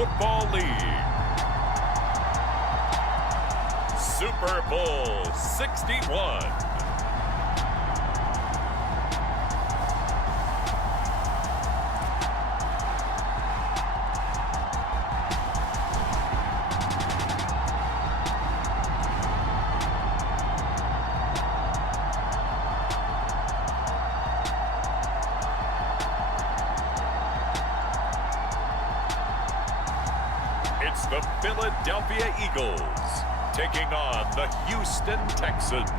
Football League. Super Bowl 61. It's the Philadelphia Eagles taking on the Houston Texans.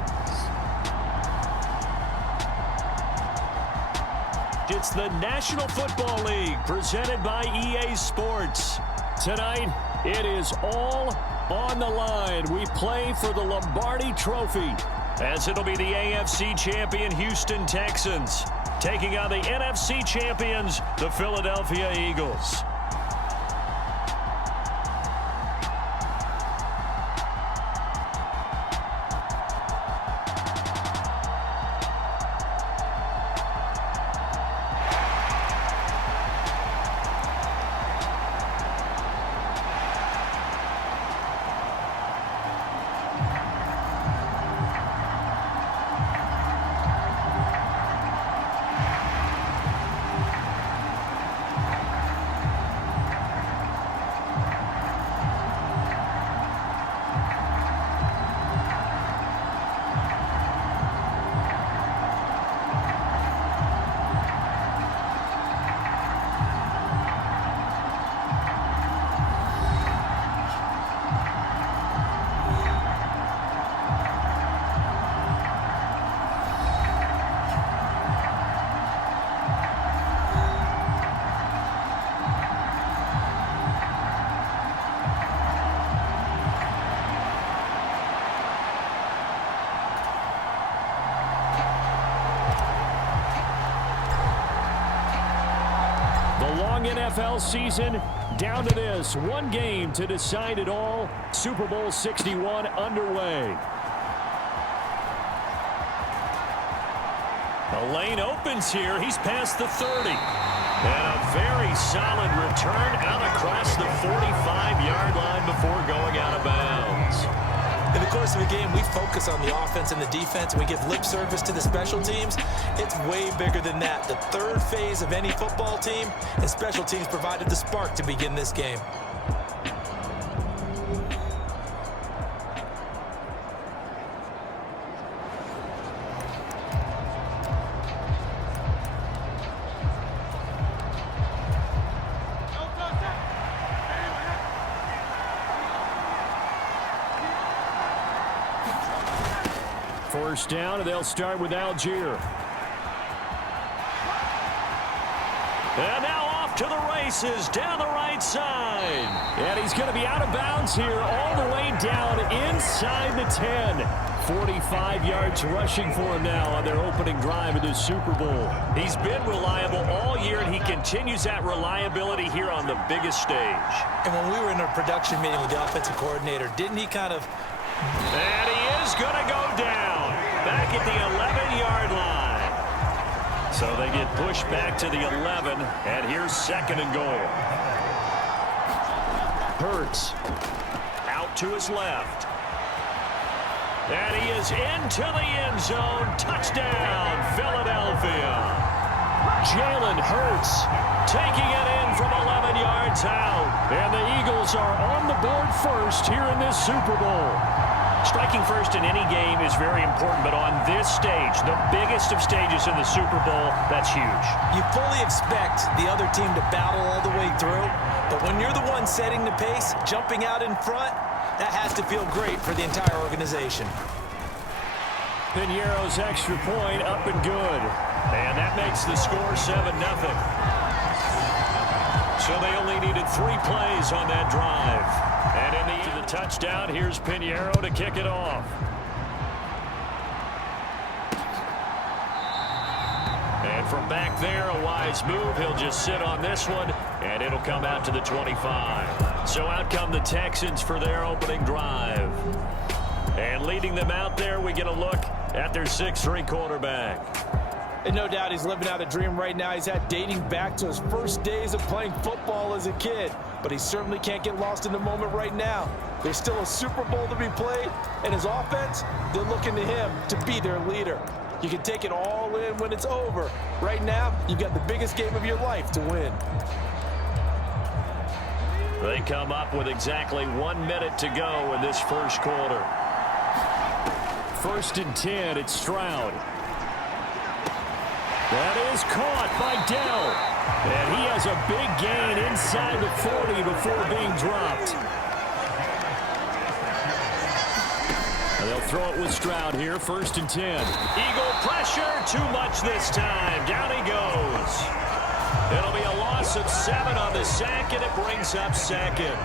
It's the National Football League presented by EA Sports. Tonight, it is all on the line. We play for the Lombardi Trophy, as it'll be the AFC champion Houston Texans taking on the NFC champions, the Philadelphia Eagles. NFL season down to this one game to decide it all. Super Bowl 61 underway. The lane opens here. He's past the 30. And a very solid return out across the 45-yard line before going out of bounds. In the course of a game, we focus on the offense and the defense, and we give lip service to the special teams. It's way bigger than that. The third phase of any football team, and special teams provided the spark to begin this game. First down, and they'll start with Algier. And now off to the races down the right side. And he's going to be out of bounds here all the way down inside the 10. 45 yards rushing for him now on their opening drive of the Super Bowl. He's been reliable all year, and he continues that reliability here on the biggest stage. And when we were in a production meeting with the offensive coordinator, didn't he kind of... And he is going to go down back at the 11-yard line. So they get pushed back to the 11, and here's second and goal. Hurts out to his left. And he is into the end zone. Touchdown, Philadelphia. Jalen Hurts taking it in from 11 yards out. And the Eagles are on the board first here in this Super Bowl. Striking first in any game is very important, but on this stage, the biggest of stages in the Super Bowl, that's huge. You fully expect the other team to battle all the way through, but when you're the one setting the pace, jumping out in front, that has to feel great for the entire organization. Piñeiro's extra point up and good. And that makes the score 7-0. So they only needed 3 plays on that drive. And in the touchdown, here's Piñeiro to kick it off. And from back there, a wise move. He'll just sit on this one, and it'll come out to the 25. So out come the Texans for their opening drive. And leading them out there, we get a look at their 6'3" quarterback. And no doubt he's living out a dream right now. He's had dating back to his first days of playing football as a kid. but he certainly can't get lost in the moment right now. There's still a Super Bowl to be played, and his offense, they're looking to him to be their leader. You can take it all in when it's over. Right now, you've got the biggest game of your life to win. They come up with exactly 1 minute to go in this first quarter. 1st and 10, it's Stroud. That is caught by Dell. And he has a big gain inside the 40 before being dropped. And they'll throw it with Stroud here, 1st and 10. Eagle pressure, too much this time. Down he goes. It'll be a loss of 7 on the sack, and it brings up 2nd.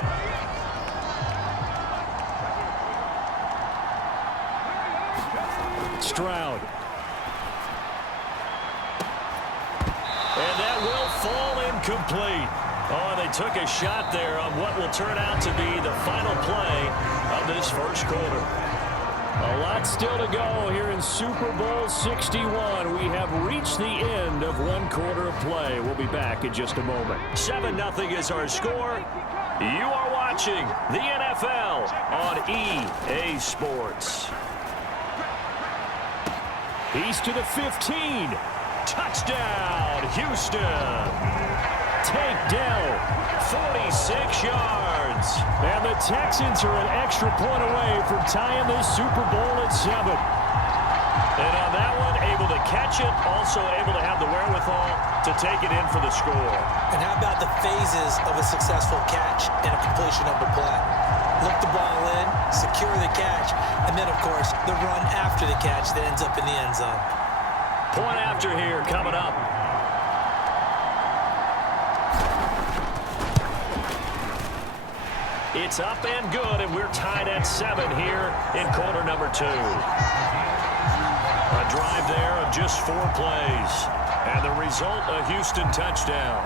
Stroud. And that will fall incomplete. Oh, they took a shot there on what will turn out to be the final play of this first quarter. A lot still to go here in Super Bowl 61. We have reached the end of 1 quarter of play. We'll be back in just a moment. 7-0 is our score. You are watching the NFL on EA Sports. He's to the 15. Touchdown, Houston. Take Dell, 46 yards. And the Texans are an extra point away from tying this Super Bowl at 7. And on that one, able to catch it, also able to have the wherewithal to take it in for the score. And how about the phases of a successful catch and a completion of the play? Look the ball in, secure the catch, and then, of course, the run after the catch that ends up in the end zone. Point after here coming up. It's up and good, and we're tied at 7 here in quarter number 2. A drive there of just 4 plays. And the result, a Houston touchdown.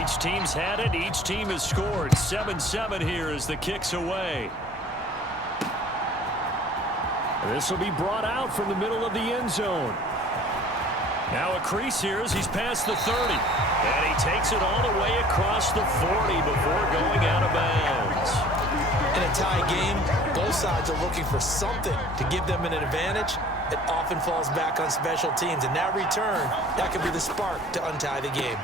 Each team's had it. Each team has scored. 7-7 here as the kick's away. This will be brought out from the middle of the end zone. Now a crease here as he's past the 30. And he takes it all the way across the 40 before going out of bounds. In a tie game, both sides are looking for something to give them an advantage. It often falls back on special teams. And that return, that could be the spark to untie the game.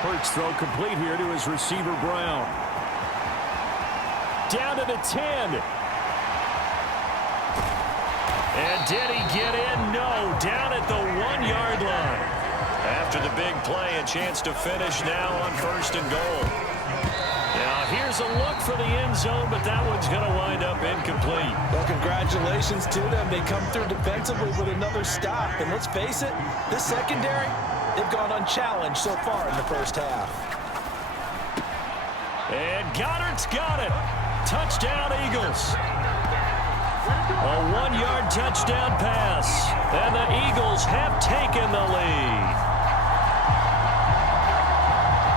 Hurts throw complete here to his receiver, Brown. Down to the 10. And did he get in? No, down at the 1-yard line. After the big play, a chance to finish now on 1st and goal. Now here's a look for the end zone, but that one's going to wind up incomplete. Well, congratulations to them. They come through defensively with another stop. And let's face it, this secondary, they've gone unchallenged so far in the first half. And Goddard's got it. Touchdown, Eagles. A 1-yard touchdown pass. And the Eagles have taken the lead.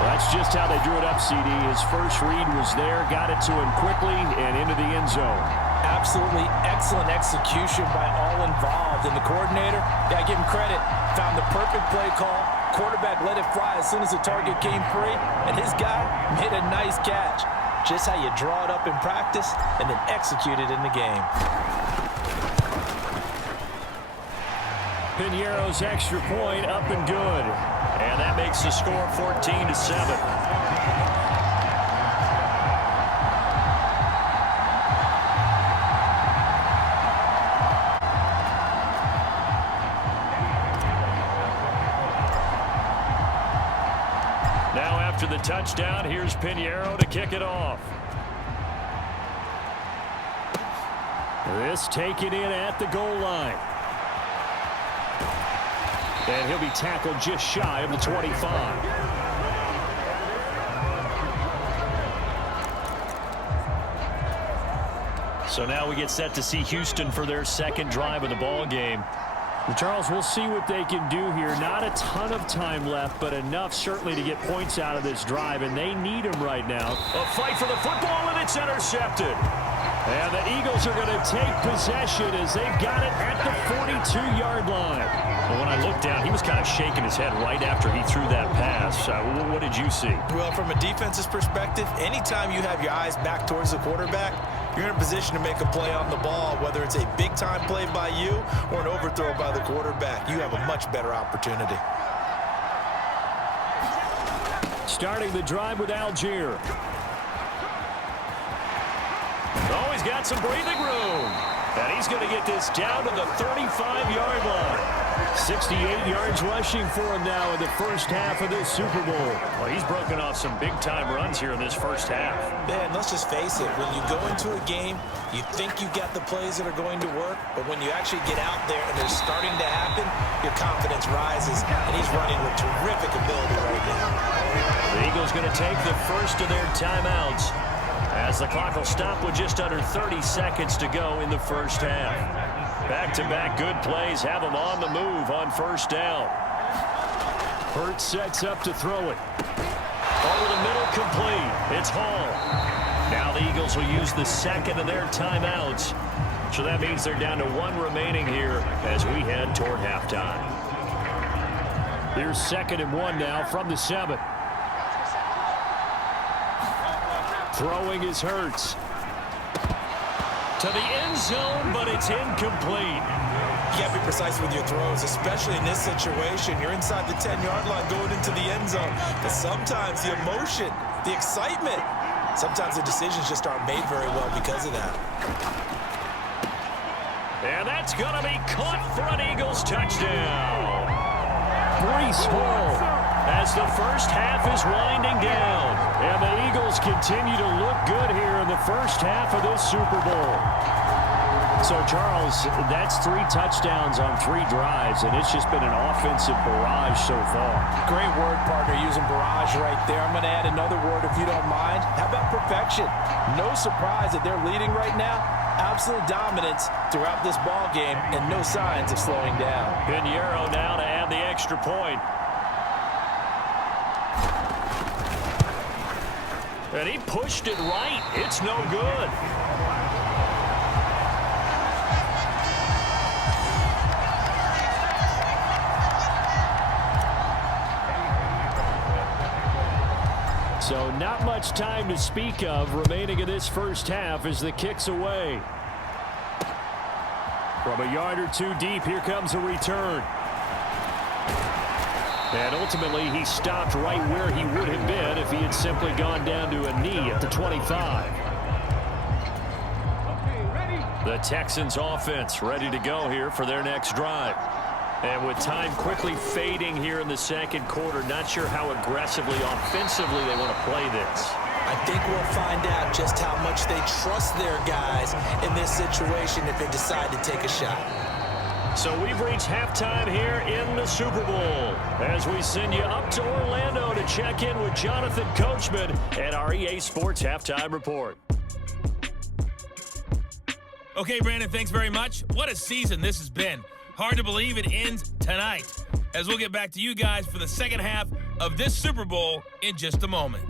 That's just how they drew it up, CD. His first read was there, got it to him quickly, and into the end zone. Absolutely excellent execution by all involved. And the coordinator, yeah, give him credit, found the perfect play call. Quarterback let it fly as soon as the target came free, and his guy made a nice catch. Just how you draw it up in practice and then execute it in the game. Piñeiro's extra point up and good. And that makes the score 14-7. Now after the touchdown, here's Piñeiro to kick it off. This taken in at the goal line. And he'll be tackled just shy of the 25. So now we get set to see Houston for their second drive of the ball game. Well, Charles, we'll see what they can do here. Not a ton of time left, but enough certainly to get points out of this drive, and they need them right now. A fight for the football, and it's intercepted. And the Eagles are going to take possession as they've got it at the 42-yard line. Well, when I looked down, he was kind of shaking his head right after he threw that pass. What did you see? Well, from a defense's perspective, anytime you have your eyes back towards the quarterback, you're in a position to make a play on the ball, whether it's a big-time play by you or an overthrow by the quarterback. You have a much better opportunity. Starting the drive with Algier. Oh, he's got some breathing room. And he's going to get this down to the 35-yard line. 68 yards rushing for him now in the first half of this Super Bowl. Well, he's broken off some big-time runs here in this first half. Man, let's just face it. When you go into a game, you think you got the plays that are going to work, but when you actually get out there and it's starting to happen, your confidence rises, and he's running with terrific ability right now. The Eagles going to take the first of their timeouts as the clock will stop with just under 30 seconds to go in the first half. Back-to-back good plays have them on the move on first down. Hurts sets up to throw it. Over the middle, complete. It's Hall. Now the Eagles will use the second of their timeouts. So that means they're down to one remaining here as we head toward halftime. Here's 2nd and 1 now from the 7. Throwing is Hurts. To the end zone, but it's incomplete. You got to be precise with your throws, especially in this situation. You're inside the 10-yard line going into the end zone. But sometimes the emotion, the excitement, sometimes the decisions just aren't made very well because of that. And that's going to be caught for an Eagles touchdown. Breece Hall as the first half is winding down. And the Eagles continue to look good here in the first half of this Super Bowl. So, Charles, that's 3 touchdowns on 3 drives, and it's just been an offensive barrage so far. Great word, partner, using barrage right there. I'm going to add another word if you don't mind. How about perfection? No surprise that they're leading right now. Absolute dominance throughout this ball game and no signs of slowing down. Pinheiro now to add the extra point. And he pushed it right. It's no good. So not much time to speak of remaining in this first half as the kick's away. From a yard or 2 deep, here comes a return. And ultimately, he stopped right where he would have been if he had simply gone down to a knee at the 25. The Texans offense ready to go here for their next drive. And with time quickly fading here in the second quarter, not sure how aggressively, offensively they want to play this. I think we'll find out just how much they trust their guys in this situation if they decide to take a shot. So we've reached halftime here in the Super Bowl as we send you up to Orlando to check in with Jonathan Coachman and our EA Sports Halftime Report. Okay, Brandon, thanks very much. What a season this has been. Hard to believe it ends tonight, as we'll get back to you guys for the second half of this Super Bowl in just a moment.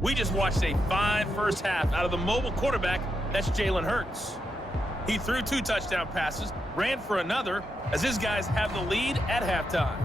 We just watched a fine first half out of the mobile quarterback, that's Jalen Hurts. He threw 2 touchdown passes, ran for another, as his guys have the lead at halftime.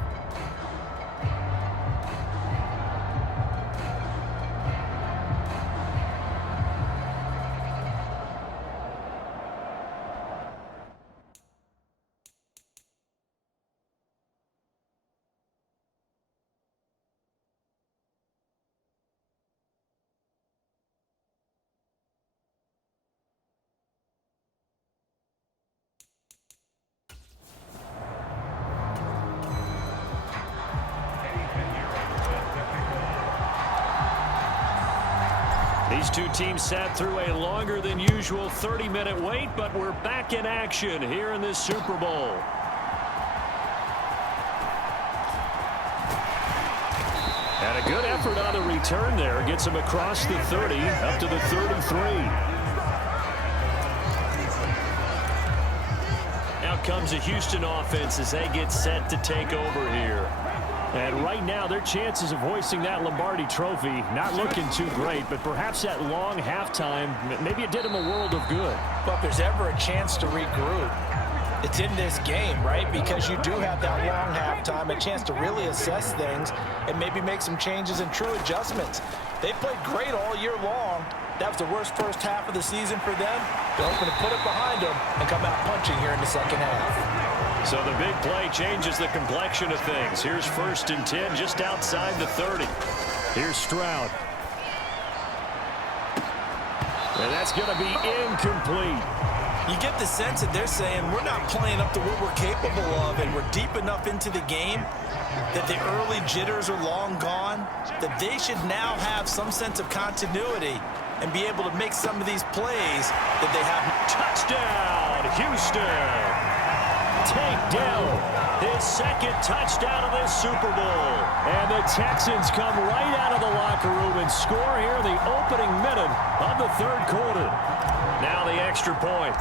These two teams sat through a longer than usual 30-minute wait, but we're back in action here in this Super Bowl. And a good effort on the return there. Gets him across the 30, up to the 33. Now comes the Houston offense as they get set to take over here. And right now, their chances of hoisting that Lombardi trophy not looking too great, but perhaps that long halftime, maybe it did them a world of good. But if there's ever a chance to regroup, it's in this game, right? Because you do have that long halftime, a chance to really assess things and maybe make some changes and true adjustments. They played great all year long. That was the worst first half of the season for them. They're hoping to put it behind them and come out punching here in the second half. So the big play changes the complexion of things. Here's 1st and 10 just outside the 30. Here's Stroud. And that's going to be incomplete. You get the sense that they're saying we're not playing up to what we're capable of, and we're deep enough into the game that the early jitters are long gone, that they should now have some sense of continuity and be able to make some of these plays that they have. Touchdown, Houston. Take down his second touchdown of this Super Bowl. And the Texans come right out of the locker room and score here in the opening minute of the 3rd quarter. Now the extra point.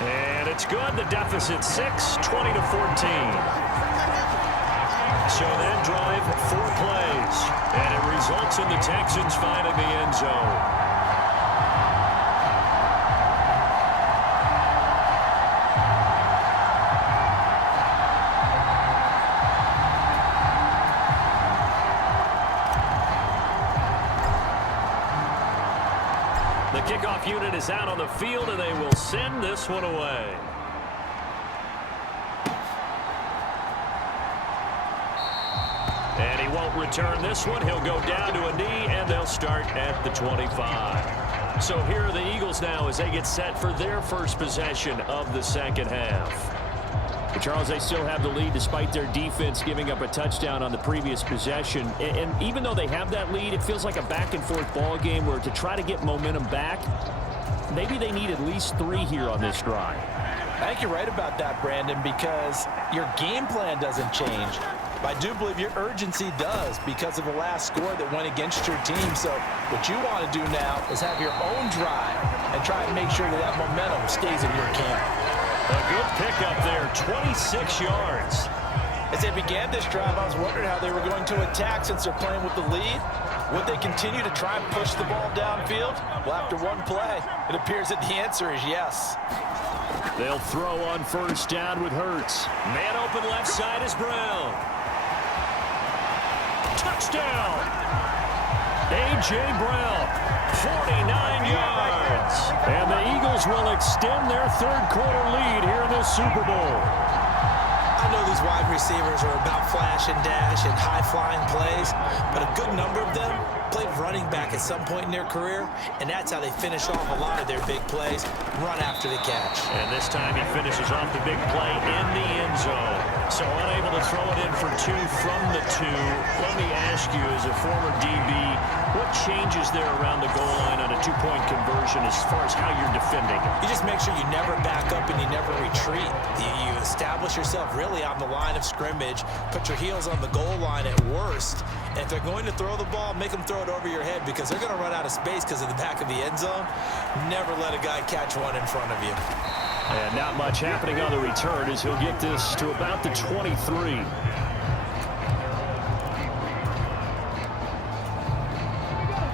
And it's good. The deficit 6, 20-14. So that drive 4 plays. And it results in the Texans finding the end zone. The kickoff unit is out on the field, and they will send this one away. And he won't return this one. He'll go down to a knee, and they'll start at the 25. So here are the Eagles now as they get set for their first possession of the second half. But Charles, they still have the lead despite their defense giving up a touchdown on the previous possession. And even though they have that lead, it feels like a back-and-forth ball game where to try to get momentum back, maybe they need at least 3 here on this drive. I think you're right about that, Brandon, because your game plan doesn't change. But I do believe your urgency does because of the last score that went against your team. So what you want to do now is have your own drive and try and make sure that that momentum stays in your camp. A good pickup there, 26 yards. As they began this drive, I was wondering how they were going to attack since they're playing with the lead. Would they continue to try and push the ball downfield? Well, after one play, it appears that the answer is yes. They'll throw on 1st down with Hurts. Man open left side is Brown. Touchdown! A.J. Brown, 49 yards. And the Eagles will extend their 3rd quarter lead here in this Super Bowl. I know these wide receivers are about flash and dash and high-flying plays, but a good number of them played running back at some point in their career, and that's how they finish off a lot of their big plays, run after the catch. And this time he finishes off the big play in the end zone. So unable to throw it in for 2 from the 2. Let me ask you, as a former DB, what changes there around the goal line on a 2-point conversion as far as how you're defending? You just make sure you never back up and you never retreat. You establish yourself really on the line of scrimmage, put your heels on the goal line at worst, and if they're going to throw the ball, make them throw it over your head because they're going to run out of space because of the back of the end zone. Never let a guy catch one in front of you. And not much happening on the return as he'll get this to about the 23.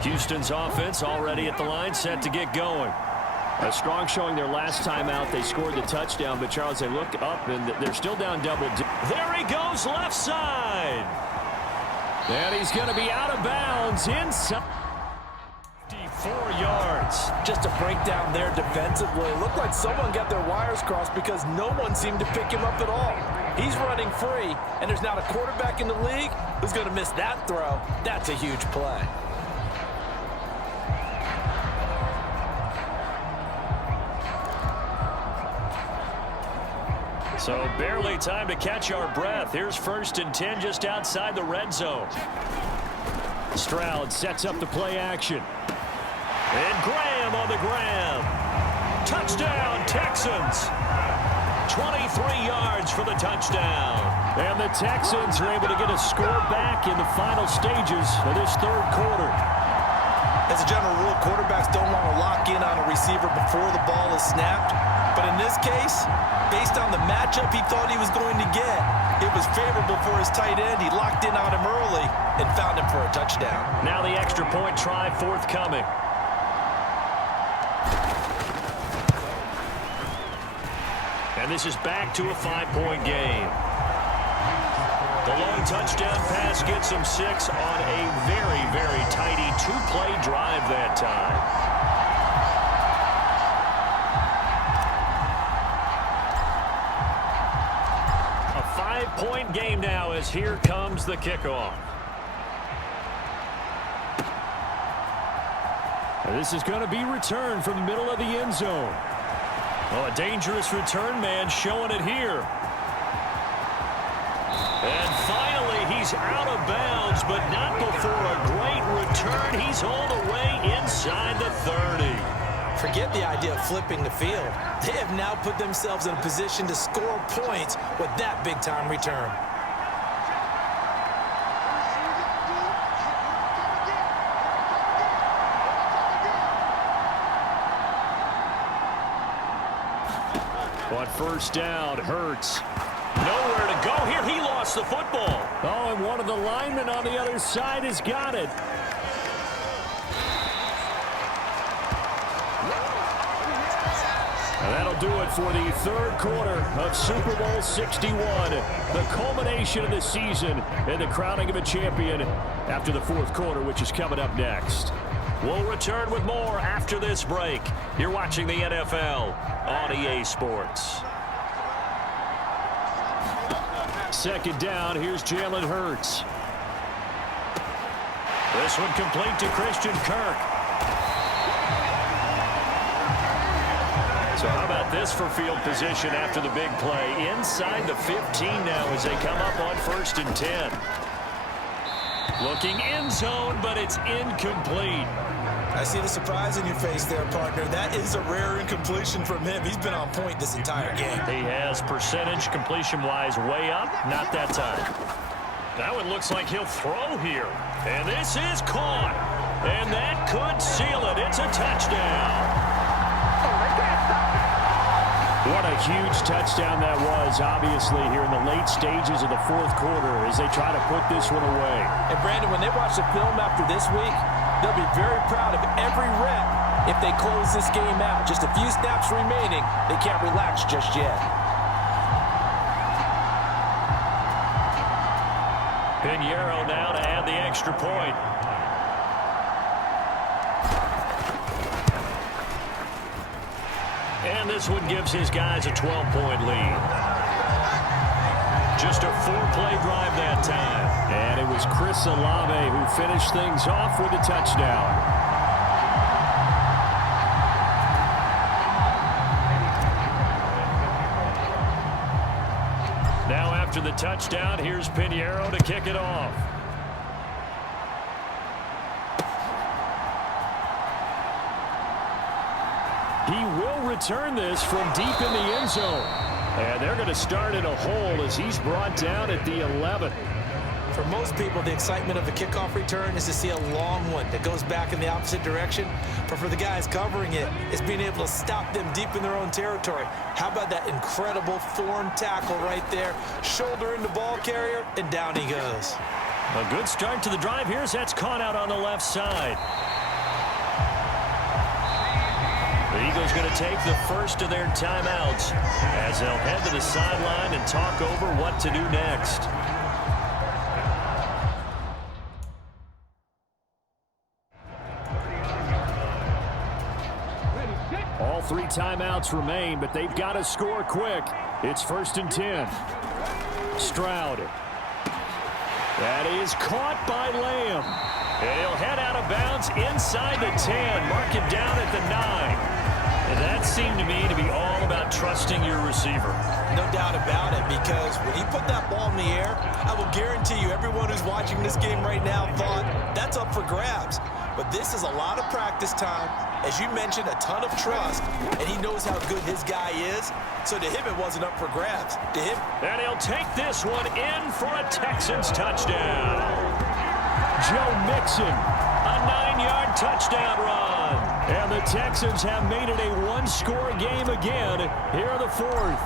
Houston's offense already at the line, set to get going. A strong showing their last time out. They scored the touchdown, but Charles, they look up and they're still down double. There he goes, left side. And he's going to be out of bounds inside. 54 yards. Just to break down there defensively, it looked like someone got their wires crossed because no one seemed to pick him up at all. He's running free, and there's not a quarterback in the league who's going to miss that throw. That's a huge play. So barely time to catch our breath. Here's 1st and 10 just outside the red zone. Stroud sets up the play action. And Graham on the grab. Touchdown, Texans. 23 yards for the touchdown. And the Texans are able to get a score back in the final stages of this 3rd quarter. As a general rule, quarterbacks don't want to lock in on a receiver before the ball is snapped. But in this case, based on the matchup he thought he was going to get, it was favorable for his tight end. He locked in on him early and found him for a touchdown. Now the extra point try forthcoming. And this is back to a 5-point game. The long touchdown pass gets him 6 on a very, very tidy 2-play drive that time. A 5-point game now as here comes the kickoff. And this is going to be returned from the middle of the end zone. Well, a dangerous return man showing it here. And finally, he's out of bounds, but not before a great return. He's all the way inside the 30. Forget the idea of flipping the field. They have now put themselves in a position to score points with that big-time return. On first down, Hurts. Nowhere to go here. He lost the football. Oh, and one of the linemen on the other side has got it. And that'll do it for the third quarter of Super Bowl 61. The culmination of the season and the crowning of a champion after the fourth quarter, which is coming up next. We'll return with more after this break. You're watching the NFL on EA Sports. Second down, here's Jalen Hurts. This one complete to Christian Kirk. So how about this for field position after the big play? Inside the 15 now as they come up on 1st and 10. Looking end zone, but it's incomplete. I see the surprise in your face there, partner. That is a rare incompletion from him. He's been on point this entire game. He has percentage completion-wise way up. Not that time. That one looks like he'll throw here. And this is caught. And that could seal it. It's a touchdown. What a huge touchdown that was, obviously, here in the late stages of the fourth quarter as they try to put this one away. And, Brandon, when they watch the film after this week, they'll be very proud of every rep if they close this game out. Just a few snaps remaining. They can't relax just yet. Pinheiro now to add the extra point. And this one gives his guys a 12-point lead. Just a 4-play drive that time. And it was Chris Olave who finished things off with a touchdown. Now after the touchdown, here's Pinheiro to kick it off. He will return this from deep in the end zone. And they're going to start in a hole as he's brought down at the 11. For most people, the excitement of a kickoff return is to see a long one that goes back in the opposite direction. But for the guys covering it, it's being able to stop them deep in their own territory. How about that incredible form tackle right there? Shoulder into ball carrier, and down he goes. A good start to the drive here as that's caught out on the left side. The Eagles going to take the first of their timeouts as they'll head to the sideline and talk over what to do next. All 3 timeouts remain, but they've got to score quick. It's 1st and 10. Stroud. That is caught by Lamb. And he'll head out of bounds inside the 10. Mark it down at the 9. And that seemed to me to be all about trusting your receiver. No doubt about it, because when he put that ball in the air, I will guarantee you everyone who's watching this game right now thought that's up for grabs. But this is a lot of practice time. As you mentioned, a ton of trust, and he knows how good his guy is. So to him, it wasn't up for grabs. To him, and he'll take this one in for a Texans touchdown. Joe Mixon, a 9-yard touchdown run. And the Texans have made it a one-score game again here in the fourth.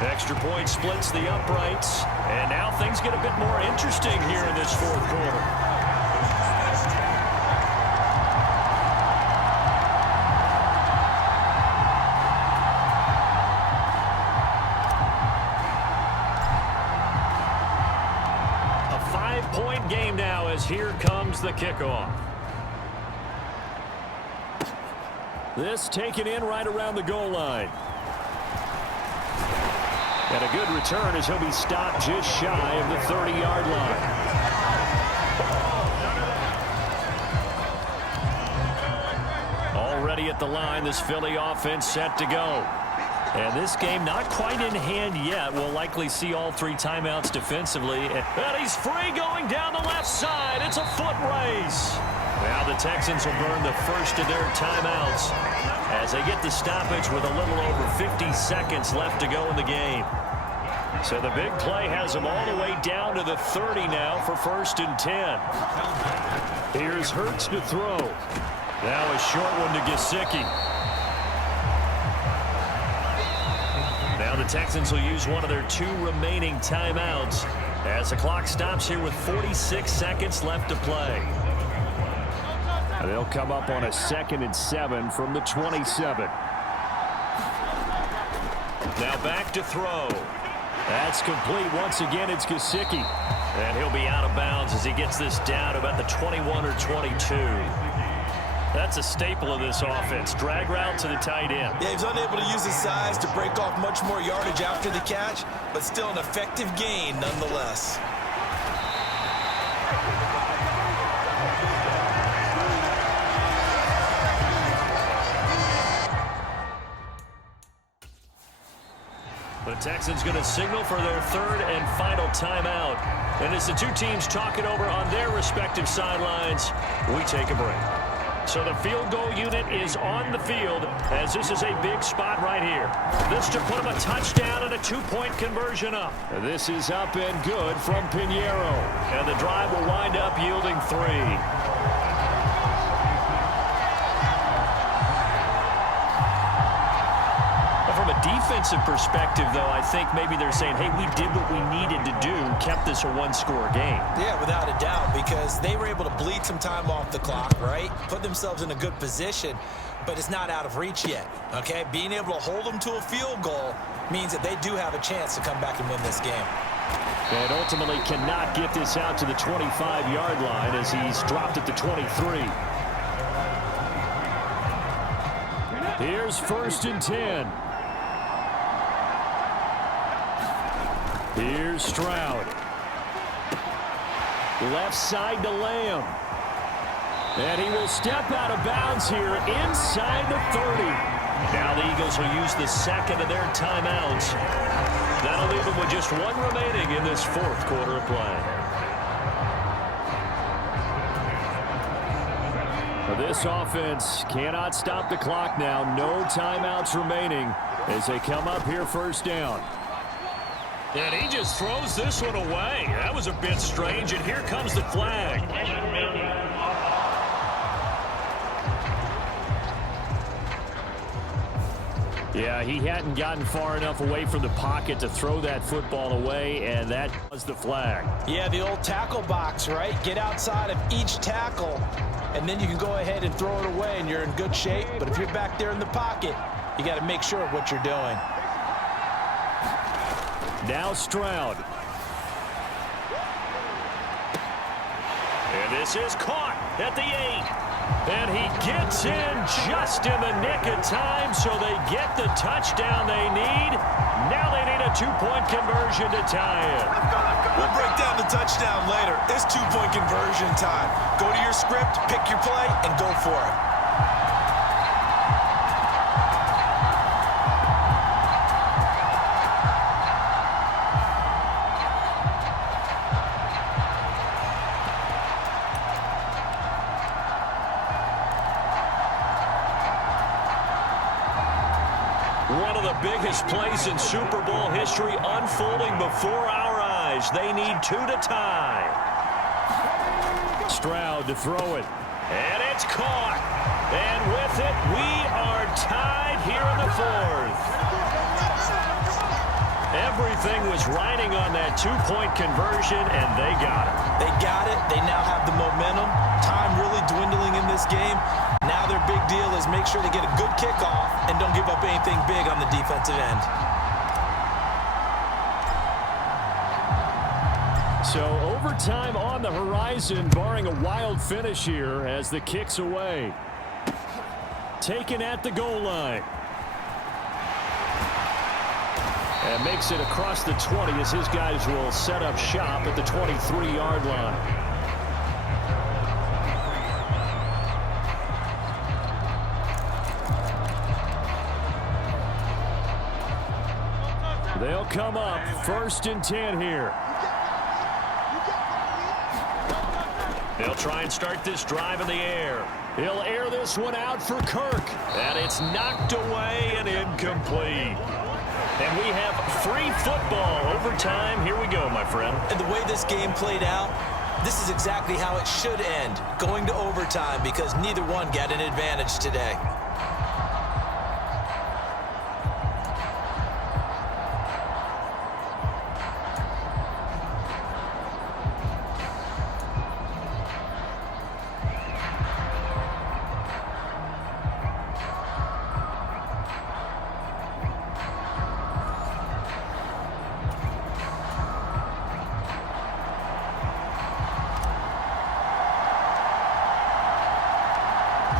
Extra point splits the uprights. And now things get a bit more interesting here in this fourth quarter. Point game now as here comes the kickoff. This taken in right around the goal line. And a good return as he'll be stopped just shy of the 30-yard line. Already at the line, this Philly offense set to go. And this game not quite in hand yet. We'll likely see all three timeouts defensively. And he's free going down the left side. It's a foot race. Now the Texans will burn the first of their timeouts as they get the stoppage with a little over 50 seconds left to go in the game. So the big play has them all the way down to the 30 now for 1st and 10. Here's Hurts to throw. Now a short one to Gesicki. Now the Texans will use one of their 2 remaining timeouts as the clock stops here with 46 seconds left to play. They'll come up on a 2nd and 7 from the 27. Now back to throw. That's complete. Once again, it's Gesicki. And he'll be out of bounds as he gets this down about the 21 or 22. That's a staple of this offense. Drag route to the tight end. Yeah, he's unable to use his size to break off much more yardage after the catch, but still an effective gain nonetheless. The Texans going to signal for their 3rd and final timeout. And as the two teams talk it over on their respective sidelines, we take a break. So the field goal unit is on the field as this is a big spot right here. This to put them a touchdown and a 2-point conversion up. And this is up and good from Pinheiro. And the drive will wind up yielding 3. From a defensive perspective, though, I think maybe they're saying, hey, we did what we needed to do, kept this a one-score game. Yeah, without a doubt, because they were able to bleed some time off the clock, right? Put themselves in a good position, but it's not out of reach yet, okay? Being able to hold them to a field goal means that they do have a chance to come back and win this game. And ultimately cannot get this out to the 25-yard line as he's dropped at the 23. Here's 1st and 10. Here's Stroud. Left side to Lamb. And he will step out of bounds here inside the 30. Now the Eagles will use the 2nd of their timeouts. That'll leave them with just 1 remaining in this 4th quarter of play. This offense cannot stop the clock now. No timeouts remaining as they come up here 1st down. And he just throws this one away. That was a bit strange, and here comes the flag. Yeah, he hadn't gotten far enough away from the pocket to throw that football away, and that was the flag. Yeah, the old tackle box, right? Get outside of each tackle, and then you can go ahead and throw it away, and you're in good shape. But if you're back there in the pocket, you got to make sure of what you're doing. Now Stroud. And this is caught at the 8. And he gets in just in the nick of time, so they get the touchdown they need. Now they need a 2-point conversion to tie it. We'll break down the touchdown later. It's 2-point conversion time. Go to your script, pick your play, and go for it. One of the biggest plays in Super Bowl history unfolding before our eyes. They need 2 to tie. Stroud to throw it. And it's caught. And with it, we are tied here in the fourth. Everything was riding on that two-point conversion, and they got it. They got it. They now have the momentum. Time really dwindling in this game. Now their big deal is make sure they get a good kickoff and don't give up anything big on the defensive end. So overtime on the horizon, barring a wild finish here as the kick's away. Taken at the goal line. And makes it across the 20 as his guys will set up shop at the 23-yard line. They'll come up 1st and 10 here. They'll try and start this drive in the air. He'll air this one out for Kirk. And it's knocked away and incomplete. And we have free football. Overtime. Here we go, my friend. And the way this game played out, this is exactly how it should end. Going to overtime because neither one got an advantage today.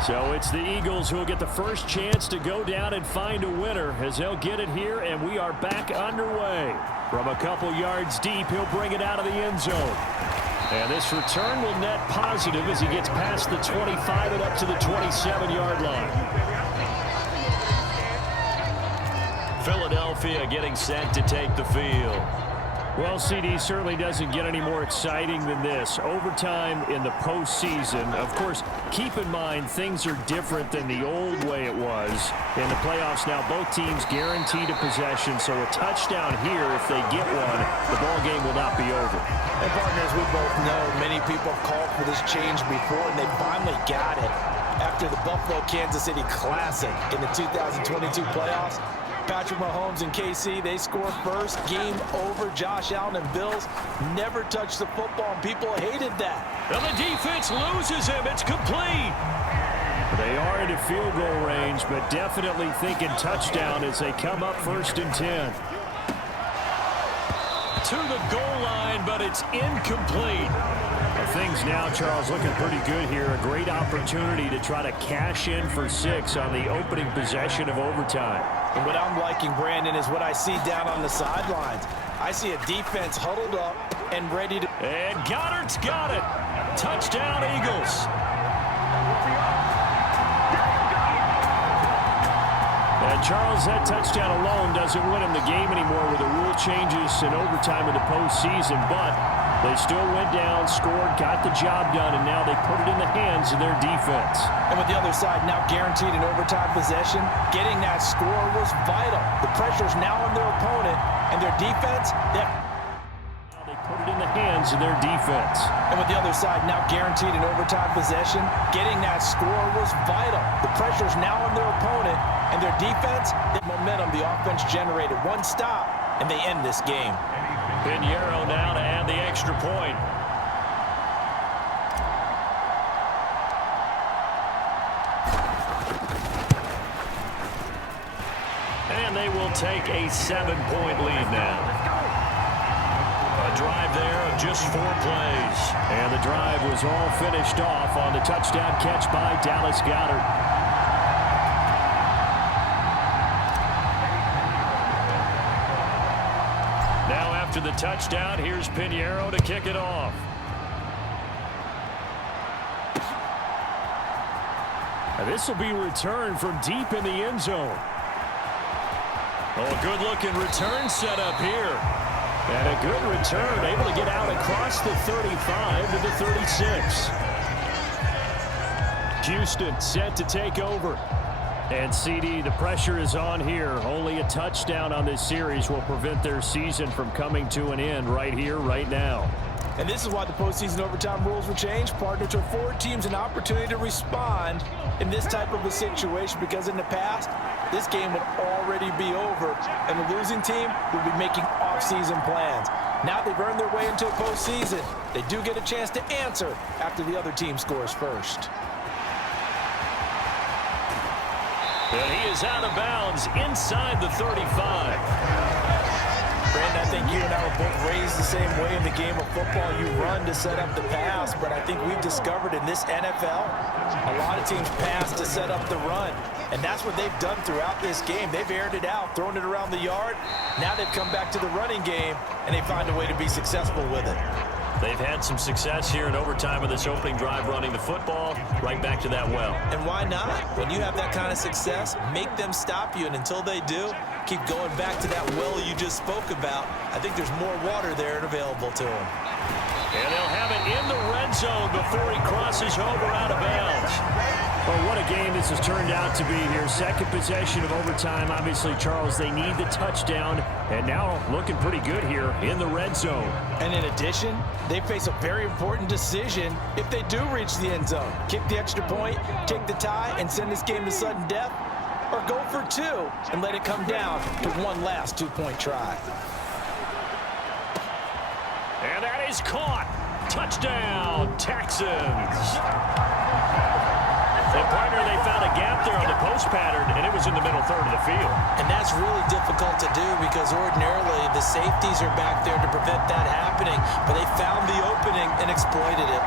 So it's the Eagles who will get the first chance to go down and find a winner as they'll get it here, and we are back underway. From a couple yards deep, he'll bring it out of the end zone. And this return will net positive as he gets past the 25 and up to the 27-yard line. Philadelphia getting set to take the field. Well, CD certainly doesn't get any more exciting than this. Overtime in the postseason. Of course, keep in mind things are different than the old way it was. In the playoffs now, both teams guaranteed a possession, so a touchdown here, if they get one, the ball game will not be over. And partners, we both know many people have called for this change before, and they finally got it. After the Buffalo-Kansas City Classic in the 2022 playoffs, Patrick Mahomes and KC, they score first. Game over. Josh Allen and Bills never touched the football, and people hated that. And the defense loses him. It's complete. They are into field goal range, but definitely thinking touchdown as they come up 1st and 10. To the goal line, but it's incomplete. Things now, Charles, looking pretty good here. A great opportunity to try to cash in for 6 on the opening possession of overtime. And what I'm liking, Brandon, is what I see down on the sidelines. I see a defense huddled up and ready to... And Goddard's got it. Touchdown, Eagles. And Charles, that touchdown alone doesn't win him the game anymore with the rule changes in overtime in the postseason, but they still went down, scored, got the job done, and now they put it in the hands of their defense. And with the other side now guaranteed an overtime possession, getting that score was vital. The pressure's now on their opponent, and their defense, they put it in the hands of their defense. And with the other side now guaranteed an overtime possession, getting that score was vital. The pressure's now on their opponent, and their defense, the momentum the offense generated. One stop, and they end this game. Pinheiro now to add the extra point. And they will take a 7-point lead now. A drive there of just 4 plays. And the drive was all finished off on the touchdown catch by Dallas Goedert. After the touchdown, here's Pinheiro to kick it off. And this will be returned from deep in the end zone. Oh, a good-looking return set up here. And a good return, able to get out across the 35 to the 36. Houston set to take over. And CD, the pressure is on here. Only a touchdown on this series will prevent their season from coming to an end right here, right now. And this is why the postseason overtime rules were changed. Partners to afford teams an opportunity to respond in this type of a situation, because in the past, this game would already be over, and the losing team would be making off-season plans. Now they've earned their way into a postseason. They do get a chance to answer after the other team scores first. And he is out of bounds inside the 35. Brandon, I think you and I were both raised the same way in the game of football. You run to set up the pass, but I think we've discovered in this NFL, a lot of teams pass to set up the run. And that's what they've done throughout this game. They've aired it out, thrown it around the yard. Now they've come back to the running game, and they find a way to be successful with it. They've had some success here in overtime of this opening drive running the football right back to that well. And why not? When you have that kind of success, make them stop you. And until they do, keep going back to that well you just spoke about. I think there's more water there and available to them. And they'll have it in the red zone before he crosses over out of bounds. Well, what a game this has turned out to be here. Second possession of overtime. Obviously, Charles, they need the touchdown. And now looking pretty good here in the red zone. And in addition, they face a very important decision if they do reach the end zone. Kick the extra point, take the tie, and send this game to sudden death, or go for two and let it come down to one last two-point try. And that is caught. Touchdown, Texans. And partner, they found a gap there on the post pattern, and it was in the middle third of the field. And that's really difficult to do because ordinarily the safeties are back there to prevent that happening, but they found the opening and exploited it.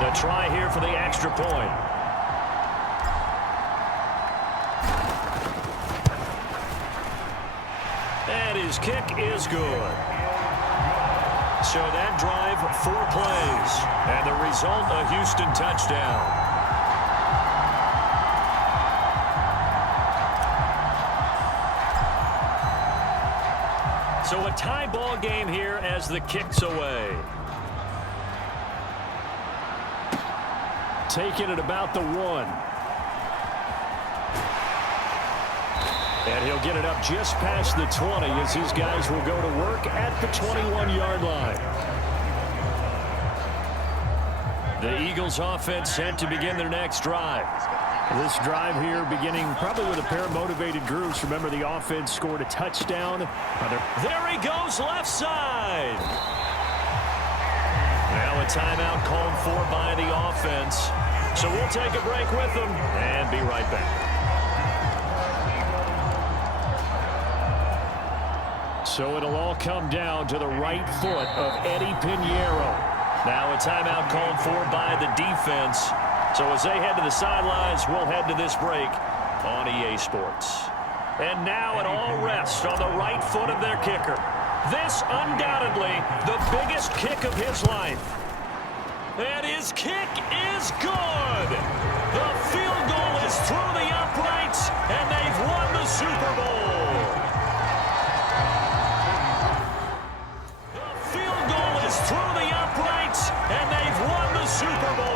A try here for the extra point. And his kick is good. So that drive, 4 plays. And the result, a Houston touchdown. So a tie ball game here as the kick's away. Taking it about the 1. And he'll get it up just past the 20 as his guys will go to work at the 21-yard line. The Eagles offense set to begin their next drive. This drive here beginning probably with a pair of motivated groups. Remember, the offense scored a touchdown. There he goes left side. Now a timeout called for by the offense. So we'll take a break with them and be right back. So it'll all come down to the right foot of Eddie Pinheiro. Now a timeout called for by the defense. So as they head to the sidelines, we'll head to this break on EA Sports. And now it all rests on the right foot of their kicker. This undoubtedly the biggest kick of his life. And his kick is good. The field goal is through the uprights, and they've won the Super Bowl. The field goal is through the uprights, and they've won the Super Bowl.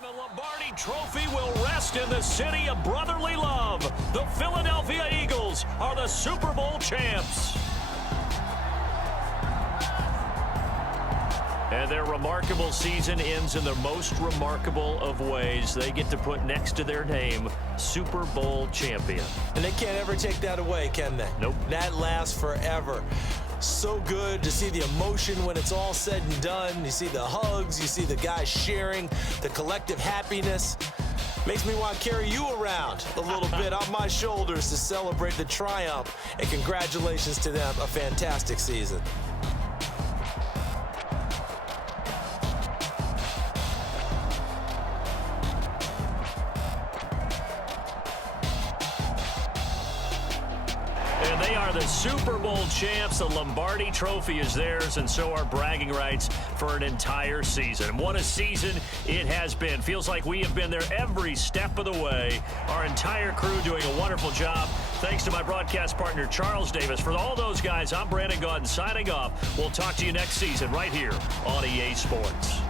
The Lombardi Trophy will rest in the city of brotherly love. The Philadelphia Eagles are the Super Bowl champs. And their remarkable season ends in the most remarkable of ways. They get to put next to their name, Super Bowl champion. And they can't ever take that away, can they? Nope. That lasts forever. So good to see the emotion when it's all said and done. You see the hugs, you see the guys sharing, the collective happiness. Makes me want to carry you around a little bit on my shoulders to celebrate the triumph. And congratulations to them, a fantastic season. They are the Super Bowl champs. The Lombardi Trophy is theirs, and so are bragging rights for an entire season. What a season it has been. Feels like we have been there every step of the way. Our entire crew doing a wonderful job. Thanks to my broadcast partner, Charles Davis. For all those guys, I'm Brandon Gaudin signing off. We'll talk to you next season right here on EA Sports.